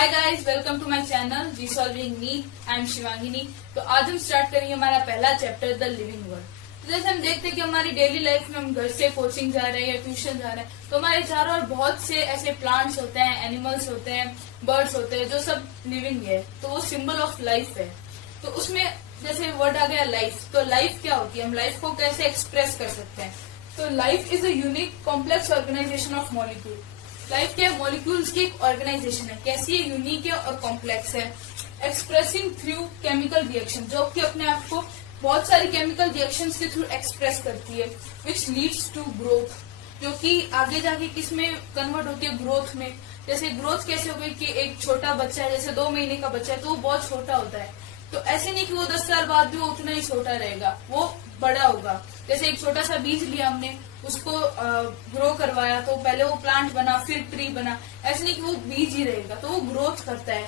Hi guys, welcome to my channel G solving me. I am Shivangini. तो आज हम start करेंगे हमारा पहला चैप्टर द लिविंग वर्ल्ड। तो जैसे हम देखते हैं कि हमारी डेली लाइफ में हम घर से कोचिंग जा रहे हैं या ट्यूशन जा रहे हैं, तो हमारे चारों ओर बहुत से ऐसे प्लांट्स होते हैं, एनिमल्स होते हैं, बर्ड्स होते हैं, जो सब लिविंग है। तो वो सिंबल ऑफ लाइफ है। तो उसमें जैसे वर्ड आ गया लाइफ, तो लाइफ क्या होती है, हम लाइफ को कैसे एक्सप्रेस कर सकते हैं। तो life is a unique complex organisation of molecule. Life क्या है, मॉलिक्यूल्स की एक ऑर्गेनाइजेशन है। कैसी है, यूनिक है और कॉम्प्लेक्स है। एक्सप्रेसिंग थ्रू केमिकल रिएक्शन, जो कि अपने आप को बहुत सारी केमिकल रिएक्शंस के थ्रू एक्सप्रेस करती है, विच लीड्स टू ग्रोथ, जो कि आगे जाके किस में कन्वर्ट होती है, ग्रोथ में। जैसे ग्रोथ कैसे हो गई कि एक छोटा बच्चा है, जैसे 2 महीने का बच्चा है, तो वो बहुत छोटा होता है। तो ऐसे नहीं कि वो 10 साल बाद भी वो उतना ही छोटा रहेगा, वो बड़ा होगा। जैसे एक छोटा सा बीज लिया हमने, उसको ग्रो करवाया, तो पहले वो प्लांट बना, फिर ट्री बना। ऐसे नहीं कि वो बीज ही रहेगा, तो वो ग्रोथ करता है,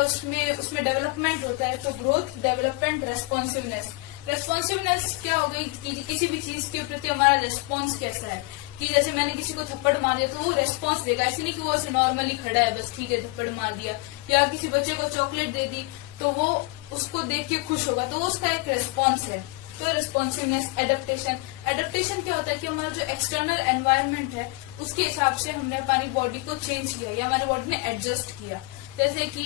उसमें डेवलपमेंट होता है। तो ग्रोथ, डेवलपमेंट, रेस्पॉन्सिवनेस। रेस्पॉन्सिवनेस क्या हो गई कि किसी भी चीज के प्रति हमारा रेस्पॉन्स कैसा है। कि जैसे मैंने किसी को थप्पड़ मार दिया तो वो रेस्पॉन्स देगा, ऐसे नहीं कि वो ऐसे नॉर्मली खड़ा है, बस ठीक है थप्पड़ मार दिया। या किसी बच्चे को चॉकलेट दे दी तो वो उसको देख के खुश होगा, तो वो उसका एक रेस्पॉन्स है। तो रिस्पॉन्सिवनेस। एडेप्टेशन क्या होता है कि हमारा जो एक्सटर्नल एनवायरनमेंट है उसके हिसाब से हमने हमारी बॉडी को चेंज किया या हमारी बॉडी ने एडजस्ट किया। जैसे कि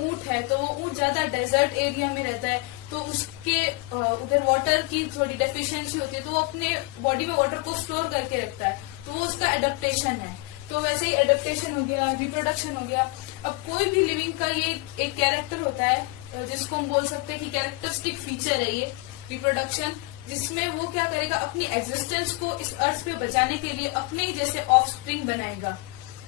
ऊंट है, तो वो ऊंट ज्यादा डेजर्ट एरिया में रहता है, तो उसके उधर वाटर की थोड़ी डेफिशिएंसी होती है, तो वो अपने बॉडी में वाटर को स्टोर करके रखता है, तो वो उसका एडेप्टेशन है। तो वैसे ही एडेप्टेशन हो गया, रिप्रोडक्शन हो गया। अब कोई भी लिविंग का ये एक कैरेक्टर होता है, जिसको हम बोल सकते हैं कि कैरेक्टरिस्टिक फीचर है ये रिप्रोडक्शन, जिसमें वो क्या करेगा, अपनी एग्जिस्टेंस को इस अर्थ पे बचाने के लिए अपने ही जैसे ऑफस्प्रिंग बनाएगा,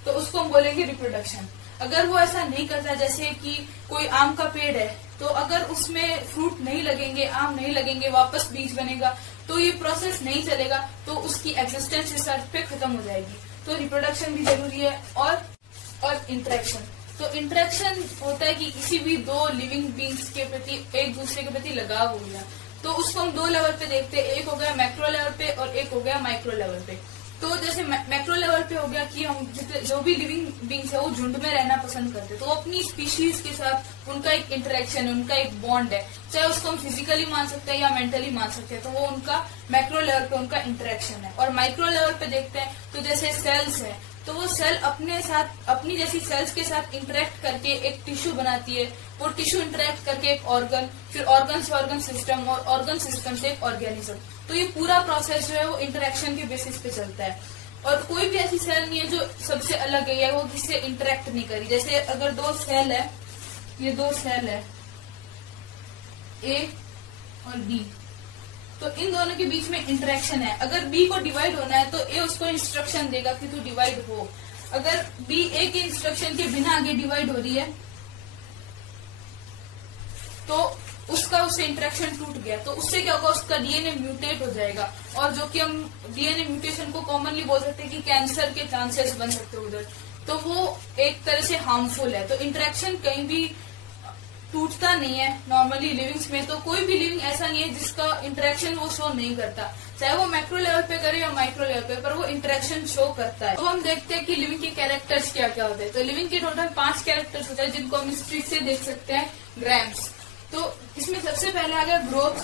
तो उसको हम बोलेंगे रिप्रोडक्शन। अगर वो ऐसा नहीं करता, जैसे कि कोई आम का पेड़ है, तो अगर उसमें फ्रूट नहीं लगेंगे, आम नहीं लगेंगे, वापस बीज बनेगा, तो ये प्रोसेस नहीं चलेगा, तो उसकी एग्जिस्टेंस इस अर्थ पे खत्म हो जाएगी। तो रिप्रोडक्शन भी जरूरी है। और इंटरेक्शन। तो इंटरेक्शन होता है कि किसी भी 2 लिविंग बींग्स के प्रति एक दूसरे के प्रति लगाव हो गया, तो उसको हम 2 लेवल पे देखते हैं। एक हो गया मैक्रो लेवल पे और एक हो गया माइक्रो लेवल पे। तो जैसे मैक्रो लेवल पे हो गया कि हम जो भी लिविंग बींग्स है वो झुंड में रहना पसंद करते हैं, तो अपनी स्पीशीज के साथ उनका एक इंटरेक्शन है, उनका एक बॉन्ड है, चाहे उसको हम फिजिकली मान सकते हैं या मेंटली मान सकते हैं, तो वो उनका मैक्रो लेवल पे उनका इंटरेक्शन है। और माइक्रो लेवल पे देखते हैं तो जैसे सेल्स है, तो वो सेल अपने साथ अपनी जैसी सेल्स के साथ इंटरेक्ट करके एक टिश्यू बनाती है, वो टिश्यू इंटरेक्ट करके एक ऑर्गन, फिर ऑर्गन से ऑर्गन सिस्टम और ऑर्गन सिस्टम से एक ऑर्गेनिज्म। तो ये पूरा प्रोसेस जो है वो इंटरेक्शन के बेसिस पे चलता है। और कोई भी ऐसी सेल नहीं है जो सबसे अलग है या वो किससे इंटरेक्ट नहीं करी। जैसे अगर 2 सेल है, ये 2 सेल है ए और बी, तो इन दोनों के बीच में इंटरेक्शन है। अगर बी को डिवाइड होना है तो ए उसको इंस्ट्रक्शन देगा कि तू डिवाइड हो। अगर बी ए के इंस्ट्रक्शन के बिना आगे डिवाइड हो रही है तो उससे इंटरेक्शन टूट गया, तो उससे क्या होगा, उसका डीएनए म्यूटेट हो जाएगा। और जो कि हम डीएनए म्यूटेशन को कॉमनली बोल सकते हैं कि कैंसर के चांसेस बन सकते हैं उधर, तो वो एक तरह से हार्मफुल है। तो इंटरेक्शन कहीं भी टूटता नहीं है नॉर्मली लिविंग्स में। तो कोई भी लिविंग ऐसा नहीं है जिसका इंटरेक्शन वो शो नहीं करता, चाहे वो मैक्रो लेवल पे करे या माइक्रो लेवल पे, पर वो इंटरेक्शन शो करता है। तो हम देखते हैं कि लिविंग के कैरेक्टर्स क्या क्या होते हैं। तो लिविंग के टोटल 5 कैरेक्टर्स होते हैं, जिनको हम इस ट्रिक से देख सकते हैं, ग्राम्स। तो इसमें सबसे पहले आ गया ग्रोथ,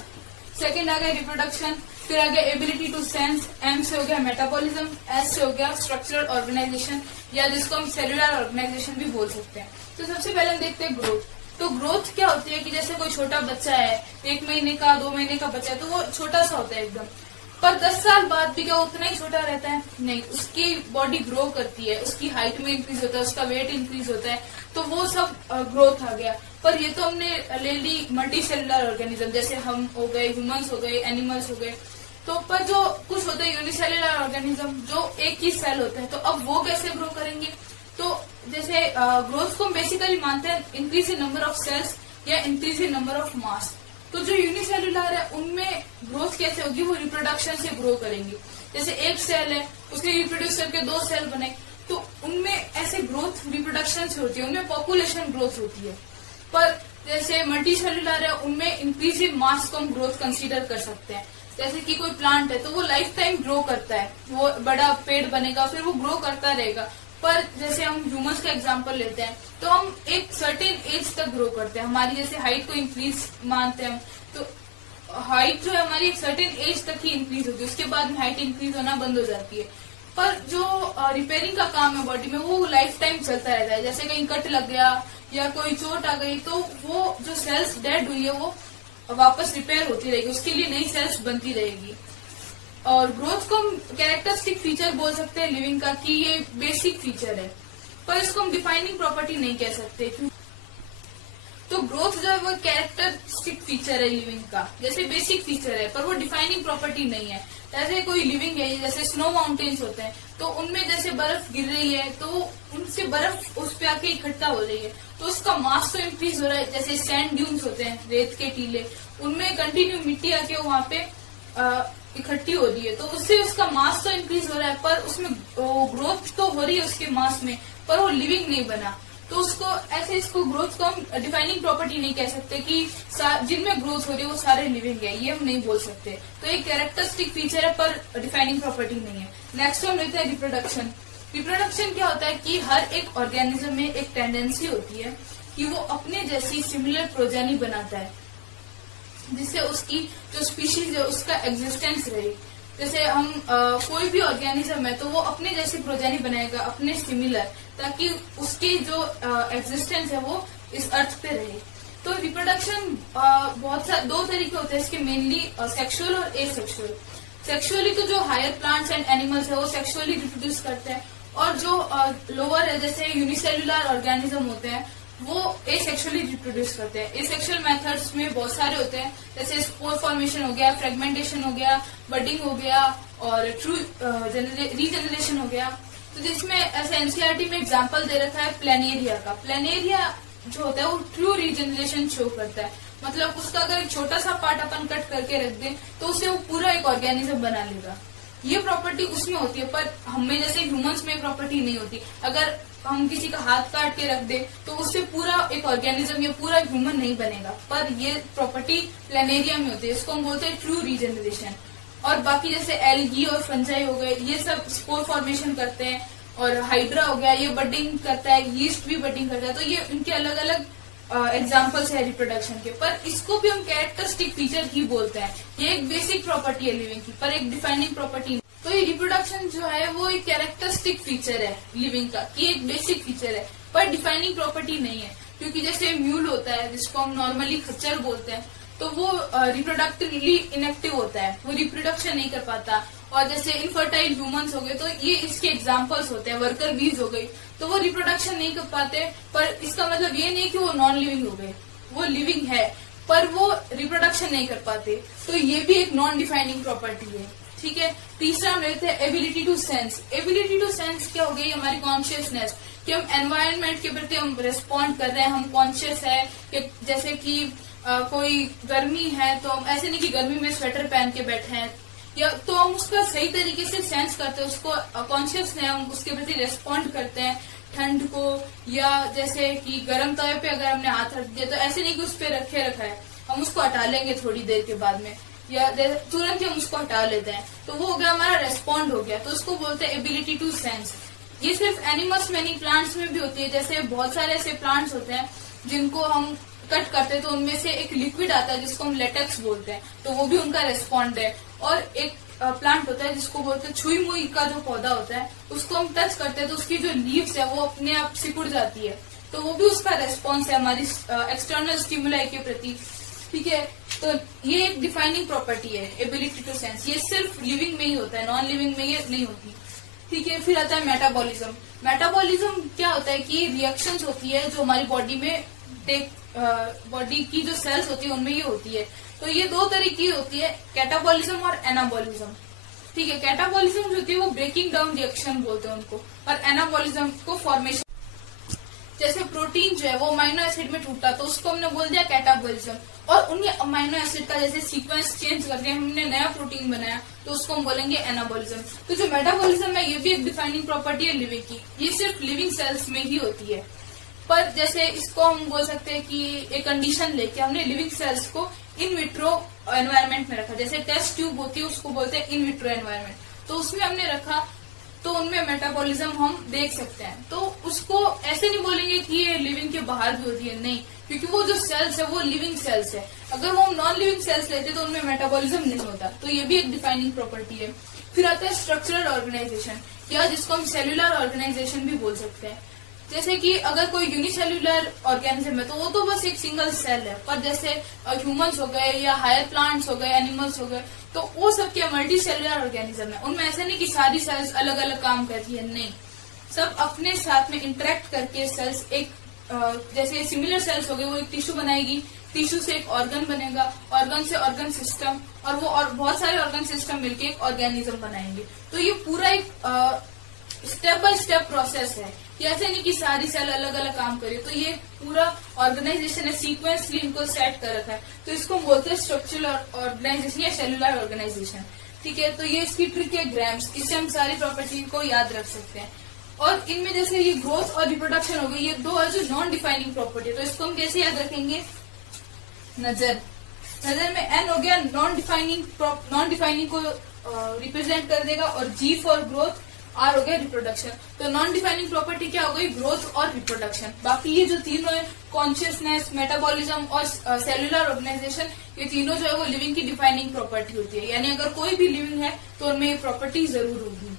सेकंड आ गया रिप्रोडक्शन, फिर आ गया एबिलिटी टू सेंस, एम से हो गया मेटाबॉलिज्म, एस से हो गया स्ट्रक्चरल ऑर्गेनाइजेशन, या जिसको हम सेलुलर ऑर्गेनाइजेशन भी बोल सकते हैं। तो सबसे पहले हम देखते हैं ग्रोथ। तो ग्रोथ क्या होती है कि जैसे कोई छोटा बच्चा है, 1 महीने का 2 महीने का बच्चा है, तो वो छोटा सा होता है एकदम, पर 10 साल बाद भी क्या उतना ही छोटा रहता है? नहीं, उसकी बॉडी ग्रो करती है, उसकी हाइट में इंक्रीज होता है, उसका वेट इंक्रीज होता है, तो वो सब ग्रोथ आ गया। पर ये तो हमने ले ली मल्टी सेलुलर ऑर्गेनिज्म, जैसे हम हो गए, ह्यूमंस हो गए, एनिमल्स हो गए। तो पर जो कुछ होते हैं यूनिसेलुलर ऑर्गेनिज्म, जो एक ही सेल होता है, तो अब वो कैसे ग्रो करेंगे? तो जैसे ग्रोथ को हम बेसिकली मानते हैं increase in number of cells या increase in number of mass. तो जो यूनिसेलुलर है उनमें ग्रोथ कैसे होगी, वो रिप्रोडक्शन से ग्रो करेंगे। जैसे एक सेल है, उसने रिप्रोड्यूस करके 2 सेल बने, तो उनमें ऐसे ग्रोथ रिप्रोडक्शन से होती है, उनमें पॉपुलेशन ग्रोथ होती है। पर जैसे मल्टी सेलुलर है, उनमें इंक्रीज इन मास को हम ग्रोथ कंसीडर कर सकते हैं। जैसे कि कोई प्लांट है तो वो लाइफ टाइम ग्रो करता है, वो बड़ा पेड़ बनेगा, फिर वो ग्रो करता रहेगा, पर जैसे हम ह्यूमंस का एग्जांपल लेते हैं तो हम एक सर्टेन एज तक ग्रो करते हैं, हमारी जैसे हाइट को इंक्रीज मानते हैं हम, तो हाइट जो है हमारी एक सर्टेन एज तक ही इंक्रीज होती है, उसके बाद में हाइट इंक्रीज होना बंद हो जाती है। पर जो रिपेयरिंग का काम है बॉडी में वो लाइफ टाइम चलता रहता है, जैसे कहीं कट लग गया या कोई चोट आ गई तो वो जो सेल्स डेड हुई है वो वापस रिपेयर होती रहेगी, उसके लिए नई सेल्स बनती रहेगी। और ग्रोथ को हम कैरेक्टरिस्टिक फीचर बोल सकते हैं लिविंग का कि ये बेसिक फीचर है, पर इसको हम डिफाइनिंग प्रॉपर्टी नहीं कह सकते। तो ग्रोथ जो है वो कैरेक्टरिस्टिक फीचर है लिविंग का, जैसे बेसिक फीचर है, पर वो डिफाइनिंग प्रॉपर्टी नहीं है। जैसे कोई लिविंग है, जैसे स्नो माउंटेन्स होते हैं तो उनमें जैसे बर्फ गिर रही है तो उनसे बर्फ उस पे आके इकट्ठा हो रही है, तो उसका मास तो इंक्रीज हो रहा है। जैसे सैंड ड्यून्स होते हैं, रेत के टीले, उनमें कंटिन्यू मिट्टी आके वहां पे इकट्ठी हो रही है, तो उससे उसका मास तो इंक्रीज हो रहा है, पर उसमें ग्रोथ तो हो रही है उसके मास में, पर वो लिविंग नहीं बना। तो उसको ऐसे इसको ग्रोथ को हम डिफाइनिंग प्रॉपर्टी नहीं कह सकते कि जिनमें ग्रोथ हो रही है वो सारे लिविंग है, ये हम नहीं बोल सकते। तो एक कैरेक्टरिस्टिक फीचर है पर डिफाइनिंग प्रॉपर्टी नहीं है। नेक्स्ट हम लेते हैं रिप्रोडक्शन। रिप्रोडक्शन क्या होता है कि हर एक ऑर्गेनिज्म में एक टेंडेंसी होती है कि वो अपने जैसी सिमिलर प्रोजेनी बनाता है, जिससे उसकी जो स्पीशीज है उसका एग्जिस्टेंस रहे। जैसे हम कोई भी ऑर्गेनिज्म है तो वो अपने जैसी प्रोजेनी बनाएगा, अपने सिमिलर, ताकि उसकी जो एग्जिस्टेंस है वो इस अर्थ पे रहे। तो रिप्रोडक्शन बहुत सारे दो तरीके होते हैं इसके, मेनली सेक्सुअल और एसेक्सुअल। सेक्सुअली तो जो हायर प्लांट्स एंड एनिमल्स है वो सेक्सुअली रिप्रोड्यूस करते हैं, और जो लोअर है जैसे यूनिसेल्युलर ऑर्गेनिज्म होते हैं वो एसेक्सुअली रिप्रोड्यूस करते हैं। एसेक्सुअल मेथड्स में बहुत सारे होते हैं, जैसे स्पोर फॉर्मेशन हो गया, फ्रेगमेंटेशन हो गया, बडिंग हो गया और ट्रू रीजनरेशन हो गया। तो जिसमें ऐसे एनसीईआरटी में एग्जांपल दे रखा है प्लेनेरिया का। प्लेनेरिया जो होता है वो ट्रू रीजनरेशन शो करता है, मतलब उसका अगर एक छोटा सा पार्ट अपन कट करके रख दें तो उससे वो पूरा एक ऑर्गेनिज्म बना लेगा। ये प्रॉपर्टी उसमें होती है, पर हमें जैसे ह्यूमंस में प्रॉपर्टी नहीं होती। अगर हम किसी का हाथ काट के रख दे तो उससे पूरा एक ऑर्गेनिज्म या पूरा ह्यूमन नहीं बनेगा, पर ये प्रॉपर्टी प्लेनेरिया में होती है, इसको हम बोलते हैं ट्रू रीजनरेशन। और बाकी जैसे एल्गी और फंजाई हो गए, ये सब स्पोर फॉर्मेशन करते हैं, और हाइड्रा हो गया ये बडिंग करता है, यीस्ट भी बडिंग करता है। तो ये इनके अलग अलग एग्जाम्पल्स है रिप्रोडक्शन के, पर इसको भी हम कैरेक्टरिस्टिक फीचर ही बोलते हैं। ये एक बेसिक प्रॉपर्टी है लिविंग की, पर एक डिफाइनिंग प्रॉपर्टी। तो ये रिप्रोडक्शन जो है वो एक कैरेक्टरिस्टिक फीचर है लिविंग का, कि एक बेसिक फीचर है, पर डिफाइनिंग प्रॉपर्टी नहीं है। क्योंकि जैसे म्यूल होता है जिसको हम नॉर्मली खच्चर बोलते हैं, तो वो रिप्रोडक्टिवली इनएक्टिव होता है, वो रिप्रोडक्शन नहीं कर पाता। और जैसे इनफर्टाइल ह्यूमंस हो गए तो ये इसके एग्जांपल्स होते हैं। वर्कर बीज हो गई तो वो रिप्रोडक्शन नहीं कर पाते, पर इसका मतलब ये नहीं कि वो नॉन लिविंग हो गए, वो लिविंग है पर वो रिप्रोडक्शन नहीं कर पाते। तो ये भी एक नॉन डिफाइनिंग प्रॉपर्टी है। ठीक है, तीसरा हम लेते हैं ability to sense. Ability to sense क्या हो गई? हमारी कॉन्शियसनेस, कि हम एनवायरनमेंट के प्रति हम रिस्पॉन्ड कर रहे हैं, हम कॉन्शियस है कि जैसे कि कोई गर्मी है तो हम ऐसे नहीं कि गर्मी में स्वेटर पहन के बैठे हैं, या तो हम उसका सही तरीके से सेंस करते हैं, उसको कॉन्शियस है, हम उसके प्रति रिस्पॉन्ड करते हैं ठंड को, या जैसे कि गर्म तवे पे अगर हमने हाथ रख दिया तो ऐसे नहीं कि उस पर रखा है, हम उसको हटा लेंगे थोड़ी देर के बाद में, या तुरंत ही हम उसको हटा लेते हैं, तो वो हो गया हमारा रेस्पॉन्ड हो गया। तो उसको बोलते हैं एबिलिटी टू सेंस। ये सिर्फ एनिमल्स में नहीं, प्लांट्स में भी होती है। जैसे बहुत सारे ऐसे प्लांट्स होते हैं जिनको हम कट करते हैं तो उनमें से एक लिक्विड आता है जिसको हम लेटेक्स बोलते हैं, तो वो भी उनका रेस्पॉन्ड है। और एक प्लांट होता है जिसको बोलते हैं छुई मुई का जो पौधा होता है, उसको हम टच करते हैं तो उसकी जो लीव्स है वो अपने आप सिकुड़ जाती है, तो वो भी उसका रेस्पॉन्स है हमारी एक्सटर्नल स्टिमुलाई के प्रति। ठीक है, तो ये एक डिफाइनिंग प्रॉपर्टी है एबिलिटी टू सेंस। ये सिर्फ लिविंग में ही होता है, नॉन लिविंग में ये नहीं होती। ठीक है, फिर आता है मेटाबॉलिज्म। मेटाबॉलिज्म क्या होता है कि रिएक्शंस होती है जो हमारी बॉडी में बॉडी की जो सेल्स होती है उनमें ये होती है। तो ये दो तरीके की होती है, कैटाबॉलिज्म और एनाबॉलिज्म। ठीक है, कैटाबॉलिज्म जो होती है वो ब्रेकिंग डाउन रिएक्शन बोलते हैं उनको, और एनाबॉलिज्म को फॉर्मेशन। जैसे प्रोटीन जो है वो अमाइनो एसिड में टूटा तो उसको हमने बोल दिया कैटाबॉलिज्म, और उन्हें अमाइनो एसिड का जैसे सीक्वेंस चेंज करके हमने नया प्रोटीन बनाया तो उसको हम बोलेंगे एनाबॉलिज्म। तो जो मेटाबॉलिज्म है ये भी एक डिफाइनिंग प्रॉपर्टी है लिविंग की, ये सिर्फ लिविंग सेल्स में ही होती है। पर जैसे इसको हम बोल सकते हैं कि एक कंडीशन लेके हमने लिविंग सेल्स को इन विट्रो एनवायरनमेंट में रखा। जैसे टेस्ट ट्यूब होती है उसको बोलते हैं इन विट्रो एनवायरनमेंट, तो उसमें हमने रखा तो उनमें मेटाबॉलिज्म हम देख सकते हैं। तो उसको ऐसे नहीं बोलेंगे कि ये लिविंग के बाहर भी होती है, नहीं, क्योंकि वो जो सेल्स है वो लिविंग सेल्स है। अगर वो हम नॉन लिविंग सेल्स लेते तो उनमें मेटाबॉलिज्म नहीं होता। तो ये भी एक डिफाइनिंग प्रॉपर्टी है। फिर आता है स्ट्रक्चरल ऑर्गेनाइजेशन, या जिसको हम सेल्यूलर ऑर्गेनाइजेशन भी बोल सकते हैं। जैसे कि अगर कोई यूनिसेल्यूलर ऑर्गेनिज्म है तो वो तो बस एक सिंगल सेल है, पर जैसे ह्यूमंस हो गए या हायर प्लांट्स हो गए, एनिमल्स हो गए, तो वो सब क्या मल्टी सेल्यूलर ऑर्गेनिज्म है। उनमें ऐसा नहीं कि सारी सेल्स अलग अलग काम करती है, नहीं, सब अपने साथ में इंटरेक्ट करके सेल्स एक जैसे सिमिलर सेल्स हो गए, वो एक टिश्यू बनाएगी, टिश्यू से एक ऑर्गन बनेगा, ऑर्गन से ऑर्गन सिस्टम, और वो और बहुत सारे ऑर्गन सिस्टम मिलके एक ऑर्गेनिज्म बनाएंगे। तो ये पूरा एक स्टेप बाय स्टेप प्रोसेस है, कि ऐसे नहीं कि सारी सेल अलग अलग काम करे। तो ये पूरा ऑर्गेनाइजेशन है, सीक्वेंसली इनको सेट कर रखा है। तो इसको बोलते हैं स्ट्रक्चरल ऑर्गेनाइजेशन या सेलुलर ऑर्गेनाइजेशन। ठीक है, तो ये इसकी ट्रिक है ग्राम्स, इससे हम सारी प्रॉपर्टी को याद रख सकते हैं। और इनमें जैसे ये ग्रोथ और रिप्रोडक्शन हो गई, ये दो है जो नॉन डिफाइनिंग प्रॉपर्टी है। तो इसको हम कैसे याद रखेंगे? नजर में एन हो गया नॉन डिफाइनिंग को रिप्रेजेंट कर देगा, और जी फॉर ग्रोथ, आर हो गया रिप्रोडक्शन। तो नॉन डिफाइनिंग प्रॉपर्टी क्या हो गई? ग्रोथ और रिप्रोडक्शन। बाकी ये जो तीनों है, कॉन्शियसनेस, मेटाबॉलिज्म और सेलुलर ऑर्गेनाइजेशन, ये तीनों जो है वो लिविंग की डिफाइनिंग प्रॉपर्टी होती है। यानी अगर कोई भी लिविंग है तो उनमें ये प्रॉपर्टी जरूर होगी।